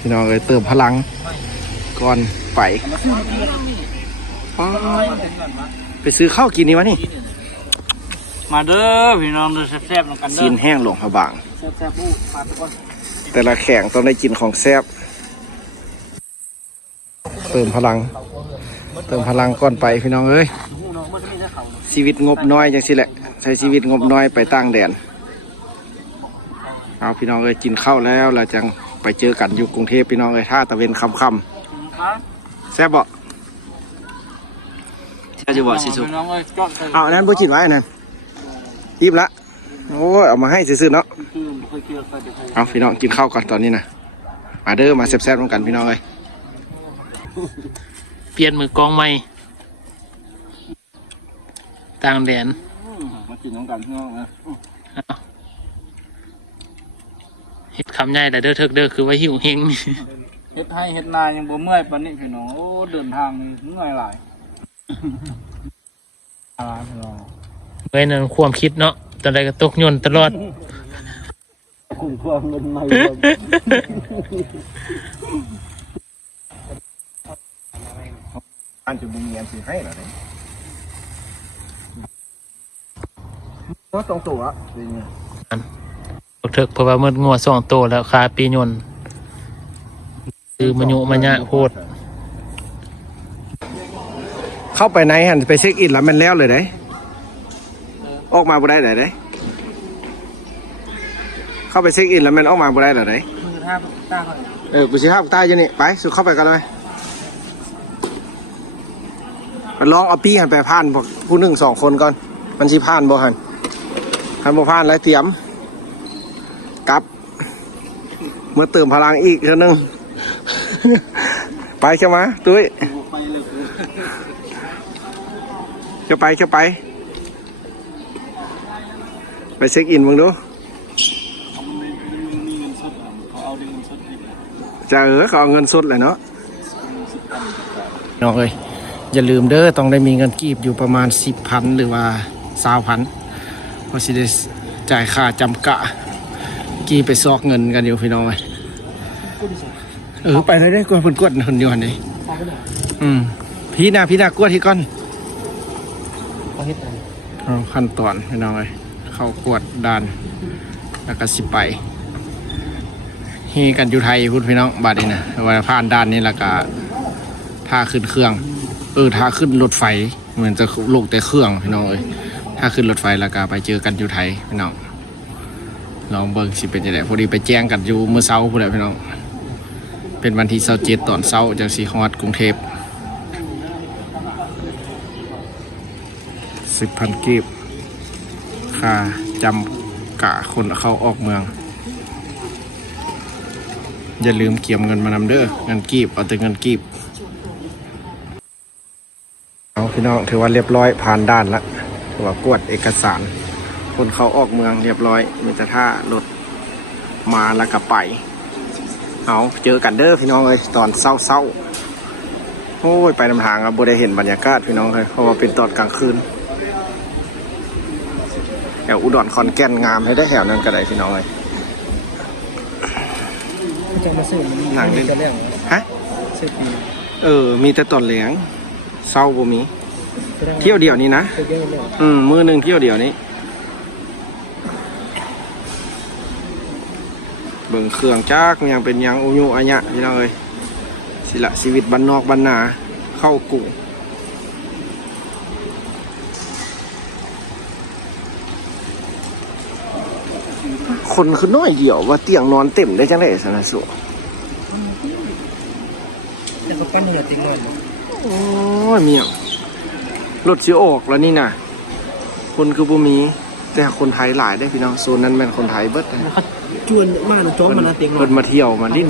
พี่น้องเลยเติมพลังก่อนไปไปซื้อข้าวกินนี่วะนี่มาเด้อพี่น้องเด้อแซ่บๆกันเด้อซีนแห้งหลวงพระบางแซ่บๆผู้มาทุกคนแต่ละแข่งต้องได้กินของแซ่บเติมพลังก่อนไปพี่น้องเอ้ยชีวิตงบน้อยจังสิแหละใช้ชีวิตงบน้อยไปตั้งแดนเอาพี่น้องเอ้ยกินข้าวแล้วเราจังไปเจอกันอยู่กรุงเทพพี่น้องเอ้ยท่าตะเวนค่ำแซ่บบ่แซ่บจะบ่สิสุเอาอันนั้นบ่กินไว้อันนั้นรีบละโอ้ยเอามาให้ซื่อๆเนาะเอาพี่น้องกินข้าวก่อนตอนนี้นะมาเด้อมาแซ่บๆร่วมกันพี่น้องเลยเปลี่ยนมือกองใหม่ต่างแดนมากินน้องกันพี่น้องนะเฮ็ดคำใหญ่แต่เด้อเถิกเด้อคือว่าหิวเฮงเฮ็ดให้เฮ็ดนายังบ่เมื่อยปานนี้พี่น้องโอ้เดินทางนี่เมื่อยหลายพี่น้องเมื่อยนั่นความคิดเนาะตอนใดก็ตกยนต์ตลอดคุ้มครองเงินใหม่อันจะบุญเงียนสิให้เหรอเนี่ยก็สองตัวเป็นไงเถิกเพราะว่ามันงัวสองโตแล้วคาปียนต์คือมันยุมันยะโคตรเข้าไปไหนหันไปเช็คอินแล้วมันแล้วเลยได้ออกมาบ่ได้ไหนได้เข้าไปเช็คอินแล้วมันออกมาบ่ได้ไหนกูสิห้าตาอยู่นี่ไปสุดเข้าไปกันเลยลองเอาปี้หันไปผ่านผู้หนึ่งสองคนก่อนมันสิผ่านบ่หันบ่ผ่านแล้วเตรียมกลับเมื่อเติมพลังอีกเท่านึงไปใช่ไหมตุ้ยจะไปเช็คอินมึงดูจะเขาเอาเงินสดเลยเนาะน้องเอ้ยอย่าลืมเด้อต้องได้มีเงินกีบอยู่ประมาณ 10,000 หรือว่า 20,000 เพราะสิได้จ่ายค่าจำกะกีไปซอกเงินกันอยู่พี่น้องเอ้ยไปเลยได้กวนกวดคนอยู่หันนี้พี่นากวดที่ก้อนขั้นตอนพี่น้องเอ้ยเข้ากวดด่านแล้วก็สิไปฮีกันอยู่ไทยพูดพี่น้องบาดนี้นะว่าผ่านด่านนี้แล้วก็ท่าขึ้นเครื่องถ้าขึ้นรถไฟเหมือนจะลงแต่เครื่องพี่น้องเอ้ยถ้าขึ้นรถไฟแล้วก็ไปเจอกันอยู่ไทยพี่น้องลองเบิ่งสิเป็นยังไงพอดีไปแจ้งกันอยู่เมื่อเช้าพูดเลยพี่น้องเป็นวันที่27ตอนเช้าจากสีฮอดกรุงเทพ10,000 กีบค่าจำกะคนเข้าออกเมืองอย่าลืมเก็บเงินมานำเด้อเงินกีบเอาแต่เงินกีบเอาพี่น้องถือว่าเรียบร้อยผ่านด่านละถือว่ากวดเอกสารคนเขาออกเมืองเรียบร้อยมีแต่ท่ารถมาแล้วก็ไปเอาเจอกันเด้อพี่น้องเลยตอนเศร้าโอ้ยไปนำทางครับบ่ได้เห็นบรรยากาศพี่น้องเลยเพราะว่าเป็นตอนกลางคืนแถวอุดรขอนแก่นงามให้ได้แถวนั้นก็ได้พี่น้องเลยจะมาซื้อทางนี้ฮะมีแต่ตอนเหลียงเศร้าบ่มีเที่ยวเดียวนี้นะมือหนึ่งเที่ยวเดียวนี้เบิ่งเครื่องจักรยังเป็นยังอุยุอัญญะพี่น้องเอ้ยสิละชีวิตบ้านนอกบ้านนาเข้ากรุงคนคือน้อยเดียวว่าเตียงนอนเต็มได้จังได๋สนะสุแต่ก็ปั้นเหลือเตียงนอนโอ้ยเมียรถสิออกแล้วนี่น่ะคนคือบ่มีแต่คนไทยหลายได้พี่น้องโซนนั้นแม่นคนไทยเบิดจวนมาจ้องมาเตียงนอนเพิ่นมาเที่ยวมาลิ้น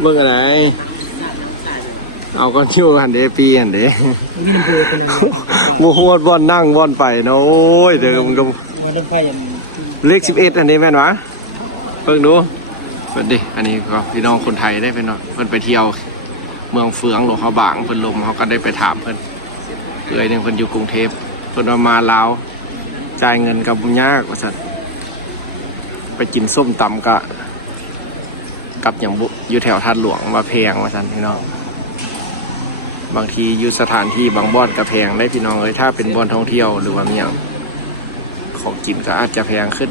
เบิ่งอะไรเอาก้อนชิวหันเดปีหันเดโมโหบอลนั่งบอลไปเนาะโอ้ยเดี๋ยวมึงดูเลข11อันนี้แม่นวะเพิ่งดูเพิ่นดิอันนี้ก็พี่น้องคนไทยได้เพิ่นเนาะเพิ่นไปเที่ยวเมืองเฟืองหลวงเขาบางเพิ่นลมเขาก็ได้ไปถามเพิ่นเอ้ยนึงเพิ่นอยู่กรุงเทพเพิ่นมาลาว จ่ายเงินกับยากว่าสัตว์ไปกินส้มตำกับอย่างบุอยู่แถวท่าหลวงมาแพงว่าสัตว์พี่น้องบางทีอยู่สถานที่บางบ่อนก็แพงได้พี่น้องเลยถ้าเป็นบ่อนท่องเที่ยวหรือว่าอย่างของกินก็อาจจะแพงขึ้น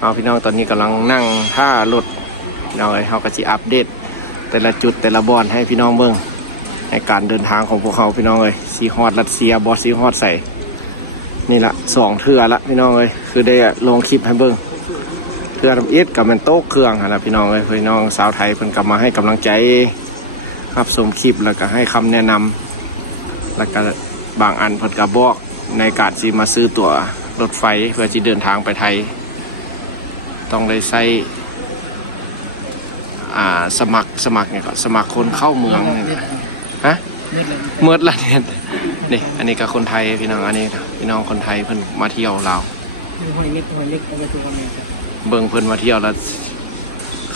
เอาพี่น้องตอนนี้กำลังนั่งท่ารถพี่น้องเลยเขาก็จะอัปเดตแต่ละจุดแต่ละบ่อนให้พี่น้องเบิ่งในการเดินทางของพวกเขาพี่น้องเลยซีฮอดรัสเซียบอสซีฮอดใส่นี่ละ2 เทื่อละพี่น้องเลยคือได้ลงคลิปให้เบิ่งเทื่อทำอิฐกับมันโต๊ะเครื่องนะพี่น้องเลยพี่น้องสาวไทยเพิ่นกลับมาให้กำลังใจรับชมคลิปแล้วก็ให้คำแนะนำแล้วก็บางอันเพิ่นก็บอกในการที่มาซื้อตั๋วรถไฟเพื่อที่เดินทางไปไทยต้องได้ใช้สมัครเนี่ยก็สมัครคนเข้าเมืองฮะเมื่อละเนี่ยนี่อันนี้ก็คนไทยพี่น้องอันนี้พี่น้องคนไทยเพิ่นมาเที่ยวเราวเบิ่งเพิ่นมาเที่ยวแล้ว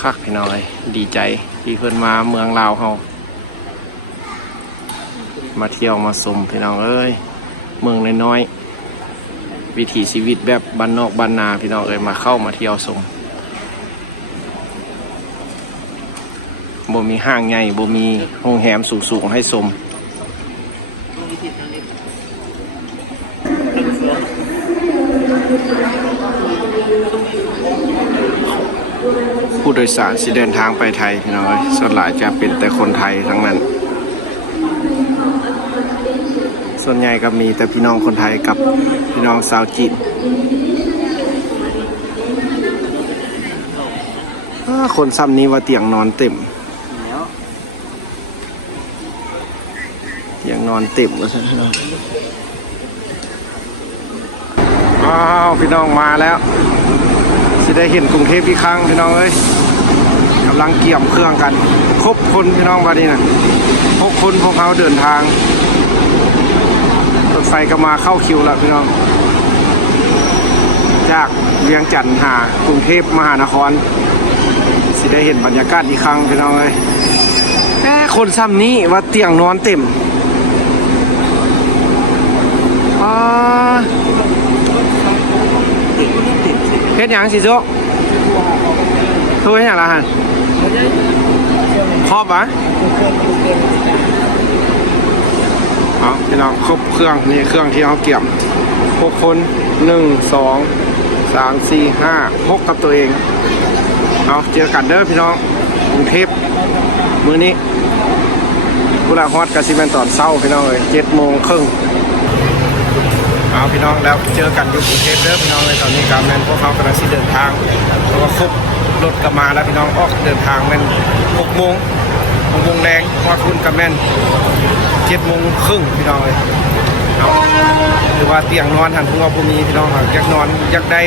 คักพี่น้องเลยดีใจที่เพิ่นมาเมืองลาวเฮามาเที่ยวมาชมพี่น้องเอ้ยเมืองน้อยๆวิถีชีวิตแบบบ้านนอกบ้านนาพี่น้องเอ้ยมาเข้ามาเที่ยวชมบ่มีห้างใหญ่บ่มีโรงแรมสูงๆให้ชมผู้โดยสารที่เดินทางไปไทยพี่น้องเอ้ยส่วนหลายจะเป็นแต่คนไทยทั้งนั้นส่วนใหญ่ก็มีแต่พี่น้องคนไทยกับพี่น้องชาวจีนคนซ้ำนี้ว่าเตียงนอนเต็มเตียงนอนเต็มแล้วใช่ไหมอ้าวพี่น้องมาแล้วจะได้เห็นกรุงเทพอีกครั้งพี่น้องเอ้ยกำลังเกี่ยมเครื่องกันครบคนพี่น้องวันนี้นะ6 คนพวกเขาเดินทางรถไฟก็มาเข้าคิวแล้วพี่น้องจากเวียงจันทร์หากรุงเทพมหานครสิได้เห็นบรรยากาศอีกครั้งพี่น้องเลยคนซ้ำนี้ว่าเตียงนอนเต็มเฮ็ดหยังสิโจ๊กตัวเฮ็ดหยังล่ะฮะครอบวะเอาพี่น้องครบเครื่องนี่เครื่องที่เขาเกี่ยม6 คน1 2 3 4 5 6กับตัวเองเอาเจอกันเด้อพี่น้องกรุงเทพมื้อนี้กุลาฮอดกับซีเมนตอนเช้าพี่น้องเลย7:30เอาพี่น้องแล้วเจอกันอยู่กรุงเทพเด้อพี่น้องเลยตอนนี้การแมนพวกเขากำลังเดินทางเพราะว่าครบรถกลับมาแล้วพี่น้องออกเดินทางแมน6 โมงแรงพอคุณกับแมน7:30พี่น้องเลยเอาหรือว่าเตียงนอนหันพวกเราพวกนี้พี่น้องอยากนอนอยากได้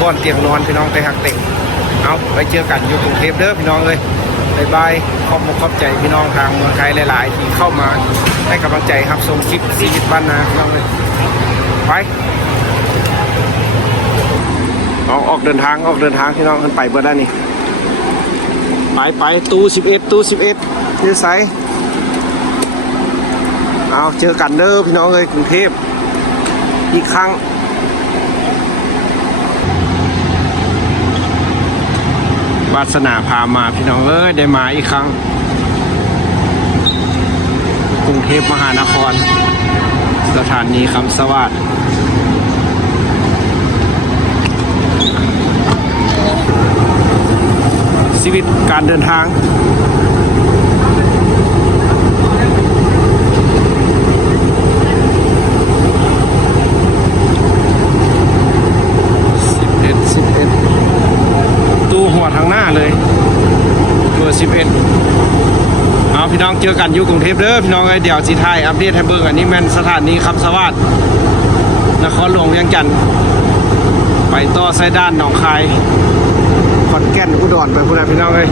บ่อนเตียงนอนพี่น้องแต่หักเต็งเอาไปเจอกันอยู่กรุงเทพเด้อพี่น้องเลยบายบายขอบใจพี่น้องทางเมืองไทยหลายๆที่เข้ามาให้กำลังใจครับส่งคลิปชีวิตบ้านนาพี่น้องเลยไปออกเดินทางพี่น้องขึ้นไปเบอร์ได้นี่ไปตู้11ที่ไซเอาเจอกันเด้อพี่น้องเลยกรุงเทพอีกครั้งวาสนาพามาพี่น้องได้มาอีกครั้งกรุงเทพมหานครสถานีคำสวัสดิ์ชีวิตการเดินทางตู้หัวทางหน้าเลยเบอร์11เอาพี่น้องเจอกันอยู่กรุงเทพเด้อพี่น้องเดี๋ยวสิถ่ายอัปเดตให้เบิ่งอันนี้แม่นสถานีคำสวัสดิ์นครหลวงเวียงจันทร์ไปต่อไซด้านหนองคายขอนแก่นอุดรไปพุ่นน่ะพี่น้องเอ้ย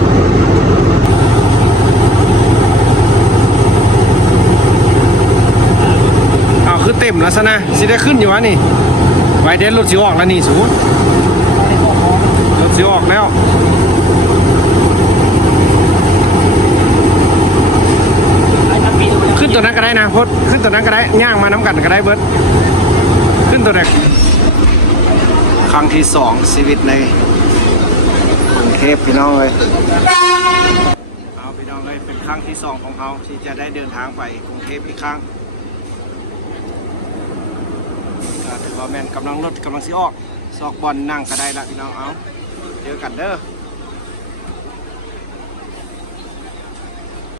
เอาคือเต็มแล้วซะนะสิได้ขึ้นอยู่วะนี่ไว้เด็ดรถสิออกแล้วนี่สูรถสิออกแล้วขึ้นตัวนั้นก็ได้นะพดขึ้นตัวนั้นก็ได้ย่างมาน้ำกันก็ได้เบิร์ด ขึ้นตัวแรกครั้งที่2ชีวิตในกรุงเทพพี่น้องเลยเอาพี่น้องเลยเป็นครั้งที่2ของเขาที่จะได้เดินทางไปกรุงเทพอีกครั้งถือว่าแมนกำลังรถกำลังสิออกซอกบอลนั่งก็ได้ละพี่น้องเอาเจอกันเด้อ